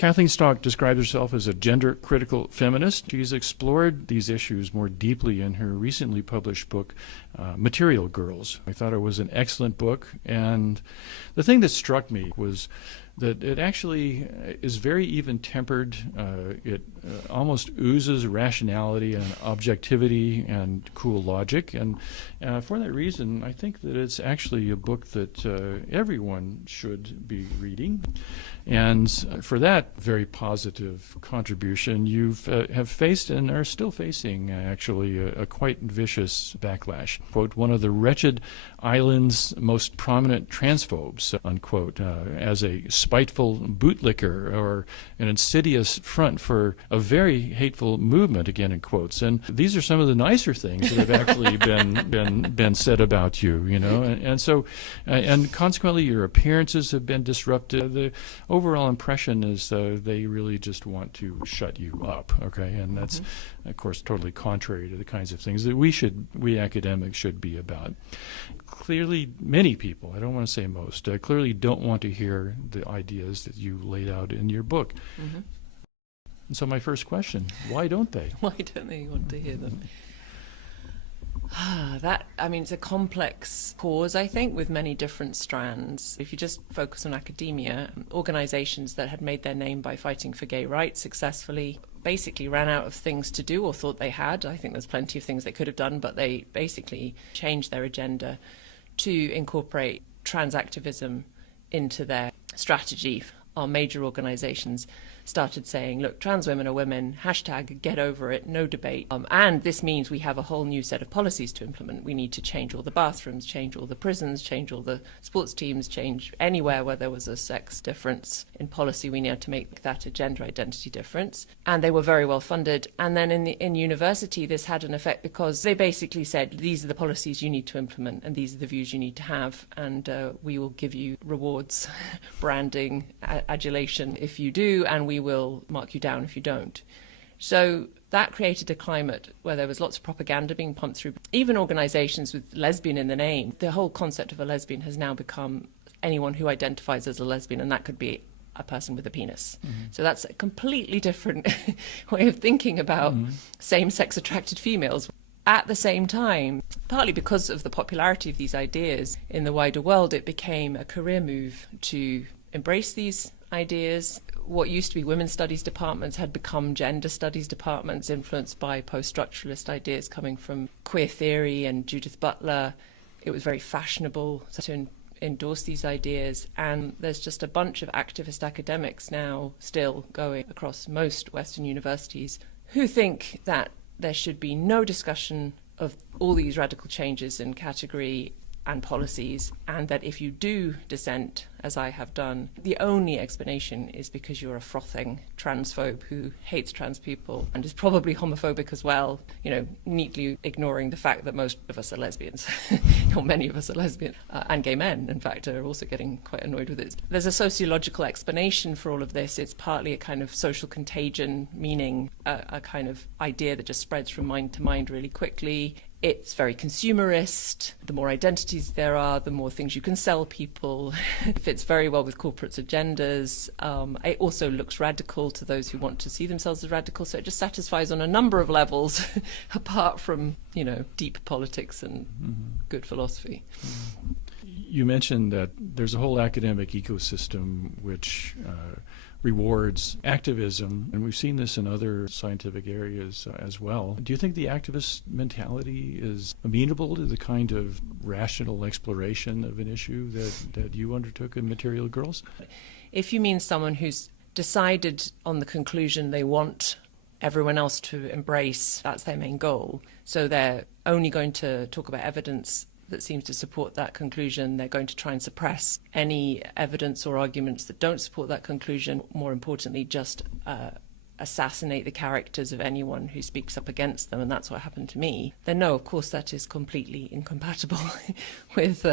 Kathleen Stock describes herself as a gender-critical feminist. She's explored these issues more deeply in her recently published book, Material Girls. I thought it was an excellent book, and the thing that struck me was that it actually is very even-tempered. It almost oozes rationality and objectivity and cool logic, and for that reason, I think that it's actually a book that everyone should be reading. And for that very positive contribution, you have faced and are still facing, actually, a quite vicious backlash. Quote, one of the wretched island's most prominent transphobes, unquote, as a spiteful bootlicker or an insidious front for a very hateful movement, again in quotes. And these are some of the nicer things that have actually been said about you, you know. And so, and consequently, your appearances have been disrupted. The overall impression is they really just want to shut you up, okay? And that's, of course, totally contrary to the kinds of things that we academics should be about. Clearly, many people, I don't want to say most, clearly don't want to hear the ideas that you laid out in your book. And so my first question, why don't they? Why don't they want to hear them? It's a complex cause, I think, with many different strands. If you just focus on academia, organizations that had made their name by fighting for gay rights successfully basically ran out of things to do, or thought they had. I think there's plenty of things they could have done, but they basically changed their agenda to incorporate trans activism into their strategy. Our major organizations started saying, look, trans women are women, hashtag get over it, no debate. And this means we have a whole new set of policies to implement. We need to change all the bathrooms, change all the prisons, change all the sports teams, change anywhere where there was a sex difference in policy. We need to make that a gender identity difference. And they were very well funded. And then in university, this had an effect because they basically said, these are the policies you need to implement and these are the views you need to have. And we will give you rewards, branding, adulation if you do, and we will mark you down if you don't. So that created a climate where there was lots of propaganda being pumped through. Even organizations with lesbian in the name, the whole concept of a lesbian has now become anyone who identifies as a lesbian, and that could be a person with a penis. So that's a completely different way of thinking about same-sex attracted females. At the same time, partly because of the popularity of these ideas in the wider world, it became a career move to embrace these ideas. What used to be women's studies departments had become gender studies departments, influenced by post-structuralist ideas coming from queer theory and Judith Butler. It was very fashionable to endorse these ideas, and there's just a bunch of activist academics now still going across most Western universities who think that there should be no discussion of all these radical changes in category and policies, and that if you do dissent, as I have done, the only explanation is because you're a frothing transphobe who hates trans people and is probably homophobic as well, you know, neatly ignoring the fact that most of us are lesbians, or many of us are lesbian, and gay men, in fact, are also getting quite annoyed with it. There's a sociological explanation for all of this. It's partly a kind of social contagion, meaning a kind of idea that just spreads from mind to mind really quickly. It's very consumerist. The more identities there are, the more things you can sell people. It fits very well with corporate agendas. It also looks radical to those who want to see themselves as radical. So it just satisfies on a number of levels, apart from, you know, deep politics and good philosophy. You mentioned that there's a whole academic ecosystem which rewards activism, and we've seen this in other scientific areas as well. Do you think the activist mentality is amenable to the kind of rational exploration of an issue that you undertook in Material Girls? If you mean someone who's decided on the conclusion they want everyone else to embrace, that's their main goal, so they're only going to talk about evidence that seems to support that conclusion. They're going to try and suppress any evidence or arguments that don't support that conclusion. More importantly, just assassinate the characters of anyone who speaks up against them, and that's what happened to me. Then no, of course, that is completely incompatible with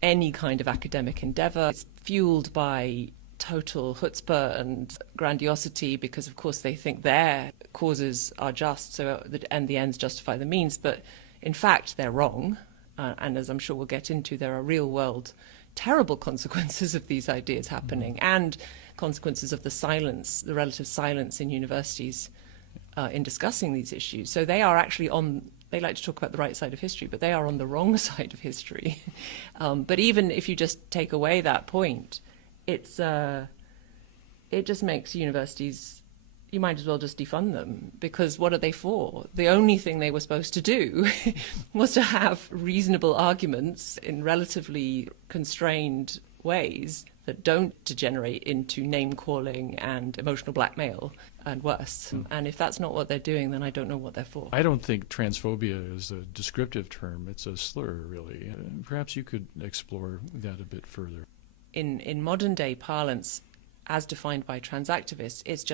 any kind of academic endeavor. It's fueled by total chutzpah and grandiosity because, of course, they think their causes are just, and the ends justify the means, but in fact, they're wrong. And as I'm sure we'll get into, there are real-world terrible consequences of these ideas happening. And consequences of the silence, the relative silence in universities in discussing these issues. So they are actually they like to talk about the right side of history, but they are on the wrong side of history. But even if you just take away that point, it just makes universities, you might as well just defund them, because what are they for? The only thing they were supposed to do was to have reasonable arguments in relatively constrained ways that don't degenerate into name-calling and emotional blackmail and worse. And if that's not what they're doing, then I don't know what they're for. I don't think transphobia is a descriptive term. It's a slur, really. Perhaps you could explore that a bit further. In modern-day parlance, as defined by trans activists, it's just